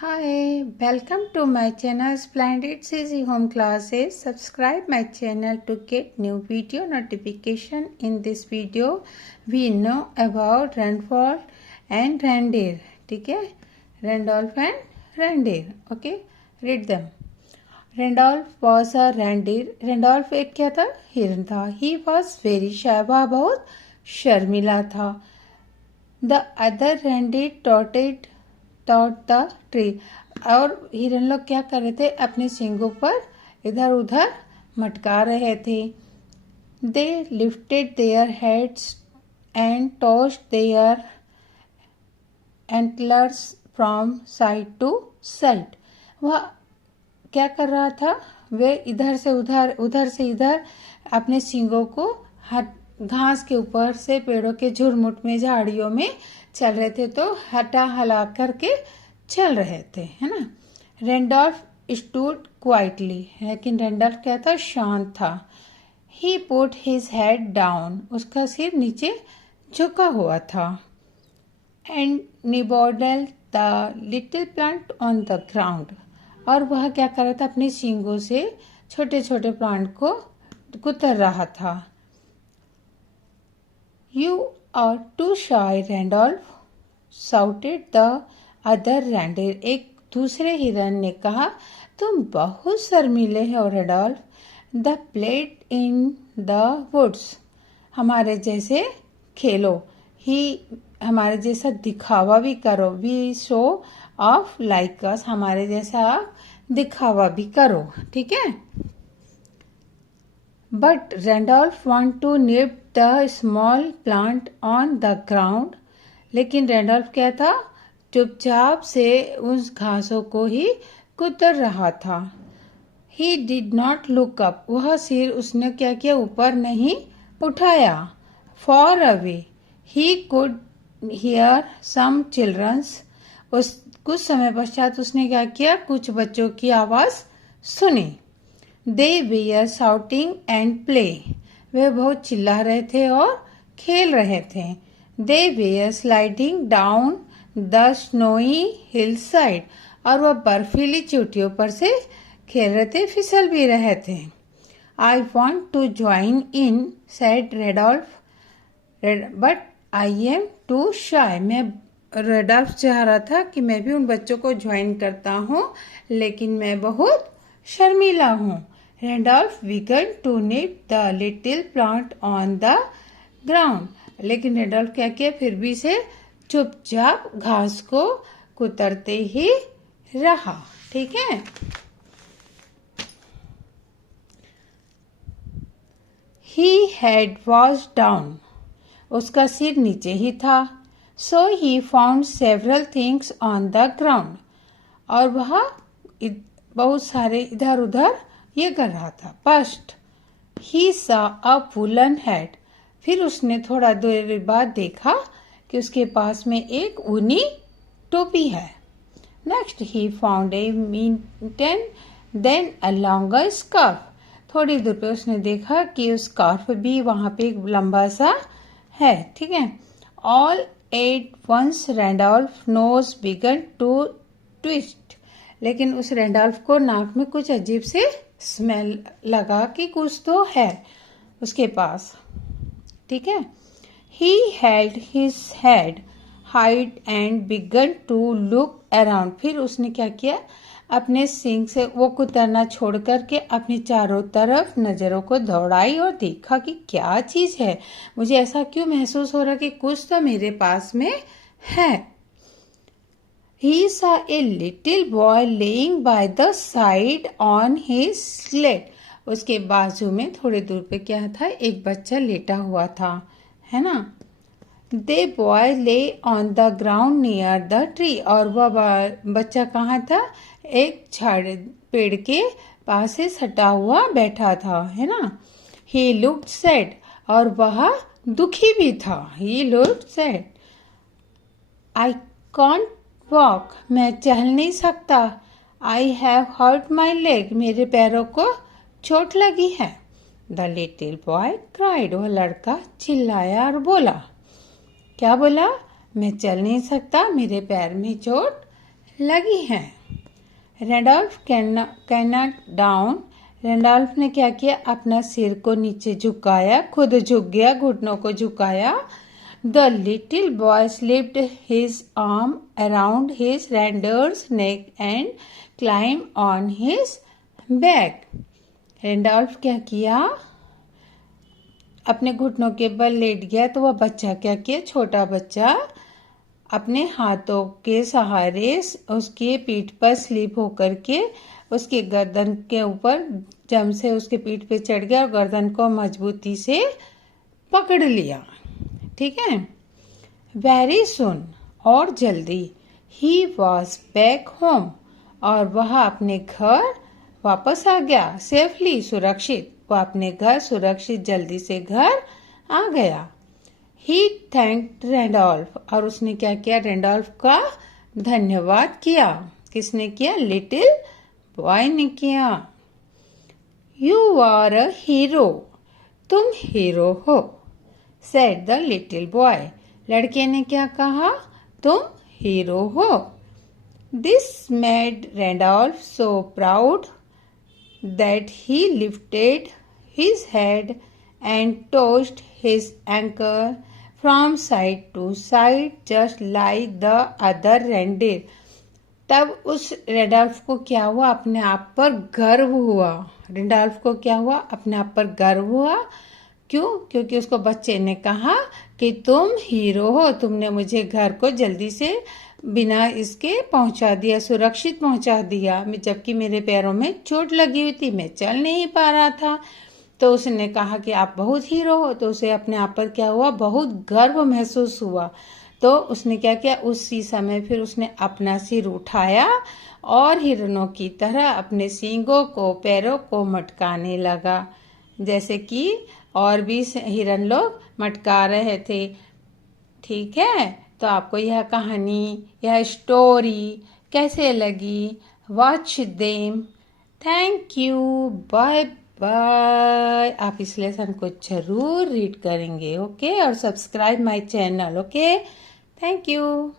Hi, welcome to my channel Splendid CZ Home Classes. Subscribe my channel to get new video notification. In this video, we know about Randolph and Reindeer. ठीक है, Randolph and Reindeer. Okay, read them. Randolph was a reindeer. Randolph एक क्या था? हिरन था. He was very shy. वह बहुत शर्मिला था. The other reindeer taught the tree. और हिरन लोग क्या कर रहे थे? अपने सींगों पर इधर उधर मटका रहे थे. They lifted their heads and tossed their antlers from side to side. वह क्या कर रहा था? वे इधर से उधर से इधर अपने सींगों को घास के ऊपर से पेड़ों के झुरमुट में झाड़ियों में चल रहे थे, तो हटा हला करके चल रहे थे, है ना. Randolph stood quietly. लेकिन रेंडॉल्फ क्या था? शांत था. He put his head down. उसका सिर नीचे झुका हुआ था. एंड निबोडल the little plant on the ground. और वह क्या कर रहा था? अपने सींगों से छोटे छोटे प्लांट को कुतर रहा था. You are too shy, Randolph, shouted the other reindeer. एक दूसरे हिरन ने कहा, तुम बहुत शर्मीले हो रेडोल्फ. The played in the woods. हमारे जैसे खेलो. ही हमारे जैसा दिखावा भी करो. We show off like us. हमारे जैसा आप दिखावा भी करो. ठीक है. But Randolph want to nip the small plant on the ground. लेकिन रैंडॉल्फ क्या था? चुपचाप से उस घासों को ही कुतर रहा था. He did not look up. वह सिर उसने क्या किया? ऊपर नहीं उठाया. Far away he could hear some children's. उस कुछ समय पश्चात उसने क्या किया? कुछ बच्चों की आवाज सुनी. They were shouting and play. वे बहुत चिल्ला रहे थे और खेल रहे थे. They were sliding down the snowy hillside. और वह बर्फीली चोटियों पर से खेल रहे थे, फिसल भी रहे थे. I want to join in, said Randolph, but I am too shy. मैं रेडॉल्फ चाह रहा था कि मैं भी उन बच्चों को ज्वाइन करता हूँ, लेकिन मैं बहुत शर्मीला हूँ. Randolph began to nip the little plant on the ground. लेकिन रेडॉल्फ क्या किया? फिर भी से चुपचाप घास को कुतरते ही रहा. ठीक है. He had was down. उसका सिर नीचे ही था. So he found several things on the ground. और वह बहुत सारे इधर उधर ये कर रहा था. First he saw a woolen hat. फिर उसने थोड़ा देर बाद देखा कि उसके पास में एक ऊनी टोपी है. Next he found a mitten, then a longer scarf. थोड़ी दूर पे उसने देखा कि उस स्कार्फ भी वहां पे एक लंबा सा है. ठीक है. All at once Randolph nose began to twist. लेकिन उस रैंडॉल्फ को नाक में कुछ अजीब से स्मेल लगा कि कुछ तो है उसके पास. ठीक है. He held his head high and began to look around. फिर उसने क्या किया? अपने सींग से वो कुतरना छोड़ करके अपने चारों तरफ नजरों को दौड़ाई और देखा कि क्या चीज है. मुझे ऐसा क्यों महसूस हो रहा कि कुछ तो मेरे पास में है. He saw a little boy laying by the side on his sled. उसके बाजू में थोड़ी दूर पे क्या था? एक बच्चा लेटा हुआ था, है ना. The boy lay on the ground near the tree. और वह बच्चा कहाँ था? एक पेड़ के पास से सटा हुआ बैठा था, है ना. He looked sad. और वह दुखी भी था. He looked sad. I can't walk. मैं चल नहीं सकता. I have hurt my leg. मेरे पैरों को चोट लगी है. The little boy cried. वह लड़का चिल्लाया और बोला. क्या बोला? मैं चल नहीं सकता, मेरे पैर में चोट लगी हैं। रेडोल्फ कैनॉट डाउन। रेडोल्फ ने क्या किया, अपना सिर को नीचे झुकाया, खुद झुक गया, घुटनों को झुकाया। The little boy slipped his arm around his Randolph's neck and climbed on his back. Randolph क्या किया, अपने घुटनों के बल लेट गया, तो वह बच्चा क्या किया, छोटा बच्चा अपने हाथों के सहारे उसके पीठ पर स्लिप होकर के उसके गर्दन के ऊपर जम से उसके पीठ पे चढ़ गया और गर्दन को मजबूती से पकड़ लिया। ठीक है। वेरी सुन, और जल्दी, ही वॉज बैक होम, और वह अपने घर वापस आ गया। सेफली, सुरक्षित, वह अपने घर सुरक्षित जल्दी से घर आ गया। ही थैंक्ड रेडोल्फ, और उसने क्या किया, रेडोल्फ का धन्यवाद किया। किसने किया, लिटिल बॉय ने किया। यू आर अ हीरो, तुम हीरो हो, सेड द लिटिल बॉय। लड़के ने क्या कहा, तुम हीरो हो। This made रेडोल्फ so proud that he lifted his head and tossed his anchor from side to side just like the other reindeer. तब उस रेडोल्फ को क्या हुआ, अपने आप पर गर्व हुआ। रेडोल्फ को क्या हुआ, अपने आप पर गर्व हुआ। क्यों? क्योंकि उसको बच्चे ने कहा कि तुम हीरो हो, तुमने मुझे घर को जल्दी से बिना इसके पहुंचा दिया, सुरक्षित पहुंचा दिया, जबकि मेरे पैरों में चोट लगी हुई थी, मैं चल नहीं पा रहा था। तो उसने कहा कि आप बहुत हीरो हो, तो उसे अपने आप पर क्या हुआ, बहुत गर्व महसूस हुआ। तो उसने क्या किया, उसी समय फिर उसने अपना सिर उठाया और हिरणों की तरह अपने सींगों को, पैरों को मटकाने लगा, जैसे कि और भी हिरण लोग मटका रहे थे। ठीक है। तो आपको यह कहानी, यह स्टोरी कैसे लगी? Watch them. Thank you, bye bye. आप इस लेसन को जरूर रीड करेंगे, ओके, और subscribe my channel, okay. Thank you.